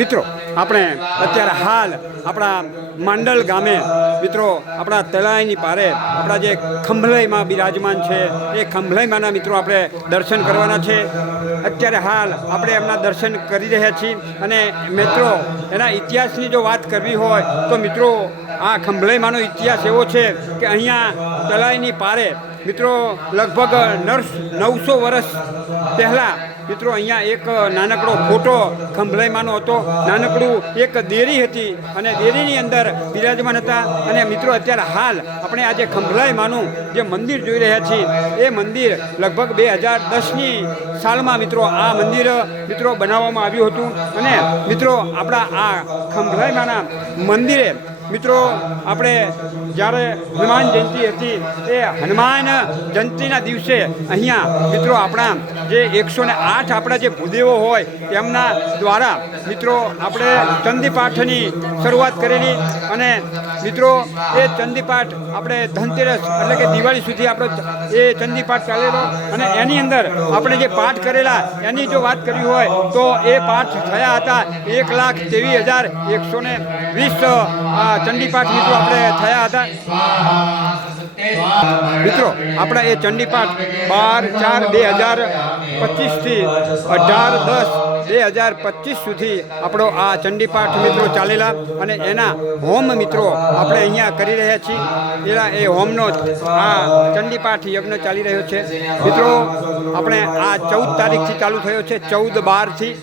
મિત્રો આપણે અત્યારે હાલ આપણા માંડલ ગામે મિત્રો આપણા તલાઈની પારે આપણા જે ખંભલાઈમાં બિરાજમાન છે એ ખંભલાઈમાંના મિત્રો આપણે દર્શન કરવાના છે। અત્યારે હાલ આપણે એમના દર્શન કરી રહ્યા છીએ અને મિત્રો એના ઇતિહાસની જો વાત કરવી હોય તો મિત્રો આ ખંભલાઈમાંનો ઇતિહાસ એવો છે કે અહીંયા તલાઈની પારે મિત્રો લગભગ 900 વર્ષ પહેલાં મિત્રો અહીંયા એક નાનકડો ખોટો ખંભલાઈમાંનો હતો, નાનકડું એક દેરી હતી અને દેરીની અંદર બિરાજમાન હતા। અને મિત્રો અત્યારે હાલ આપણે આજે ખંભલાઈમાંનું જે મંદિર જોઈ રહ્યા છીએ એ મંદિર લગભગ 2010ની સાલમાં મિત્રો આ મંદિર મિત્રો બનાવવામાં આવ્યું હતું અને મિત્રો આપણા આ ખંભલાઈમાંના મંદિરે મિત્રો આપણે જ્યારે હનુમાન જયંતિ હતી એ હનુમાન જયંતિના દિવસે અહીંયા મિત્રો આપણા જે 108 આપણા જે ભૂદેવો હોય તેમના દ્વારા મિત્રો આપણે ચંડીપાઠની શરૂઆત કરેલી અને મિત્રો એ ચંડીપાઠ આપણે ધનતેરસ એટલે કે દિવાળી સુધી આપણો એ ચંડીપાઠ ચાલેલો અને એની અંદર આપણે જે પાઠ કરેલા એની જો વાત કરવી હોય તો એ પાઠ થયા હતા 1,23,120 ચંડીપાઠ મિત્રો આપણે થયા હતા। મિત્રો આપણા એ ચંડીપાઠ 12/4/2025થી 18/10/2025 સુધી આપણો આ ચંડીપાઠ મિત્રો ચાલેલા અને એના હોમ મિત્રો આપણે અહીંયા કરી રહ્યા છીએ। એ હોમનો આ ચંડીપાઠ યજ્ઞ ચાલી રહ્યો છે મિત્રો। આપણે આ 14 તારીખથી ચાલુ થયો છે, 14/12થી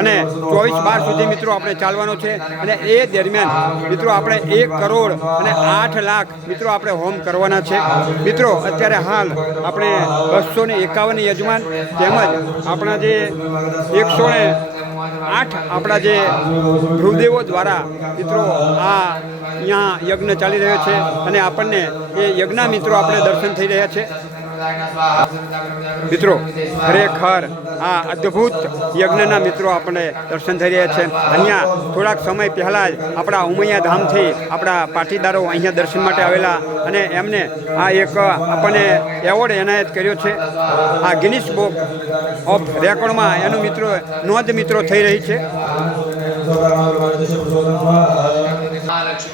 અને 24/12 સુધી મિત્રો આપણે ચાલવાનો છે અને એ દરમિયાન મિત્રો આપણે 1 કરોડ અને 8 લાખ મિત્રો આપણે હોમ કરવાના છે મિત્રો। અત્યારે હાલ આપણે 251 યજમાન તેમજ આપણા જે 108 આપણા જે ભૂદેવો દ્વારા મિત્રો આ અહીંયા યજ્ઞ ચાલી રહ્યો છે અને આપણને એ યજ્ઞ મિત્રો આપણે દર્શન થઈ રહ્યા છે મિત્રો। ખરેખર આ અદ્ભુત યજ્ઞના મિત્રો આપણે દર્શન થઈ રહ્યા છે। અહીંયા થોડાક સમય પહેલાં જ આપણા ઉમૈયા ધામથી આપણા પાટીદારો અહીંયા દર્શન માટે આવેલા અને એમને આ એક આપણને એવોર્ડ એનાયત કર્યો છે। આ ગિનિસ બુક ઓફ રેકોર્ડમાં એનું મિત્રો નોંધ મિત્રો થઈ રહી છે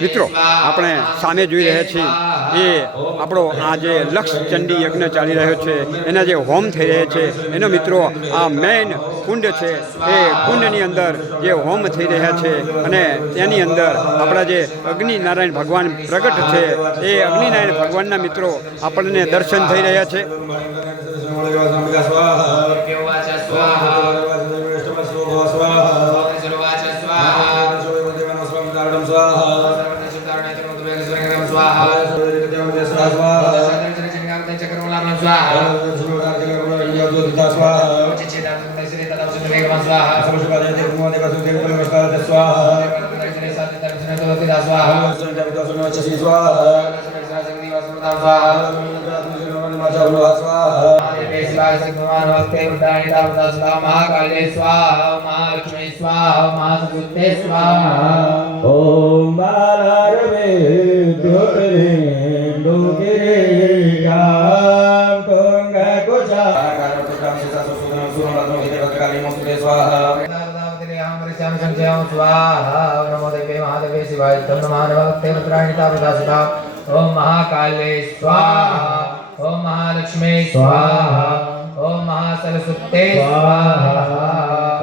મિત્રો। આપણે સામે જોઈ રહ્યા છીએ એ આપણો આ જે લક્ષ ચંડી યજ્ઞ ચાલી રહ્યો છે એના જે હોમ થઈ રહ્યા છે એનો મિત્રો આ મેઇન કુંડ છે એ કુંડની અંદર જે હોમ થઈ રહ્યા છે અને તેની અંદર આપણા જે અગ્નિનારાયણ ભગવાન પ્રગટ છે એ અગ્નિનારાયણ ભગવાનના મિત્રો આપણને દર્શન થઈ રહ્યા છે। ओम महाकाले स्वाहा, ओम महालक्ष्मी स्वाहा, ओम महासरस्वती स्वाहा।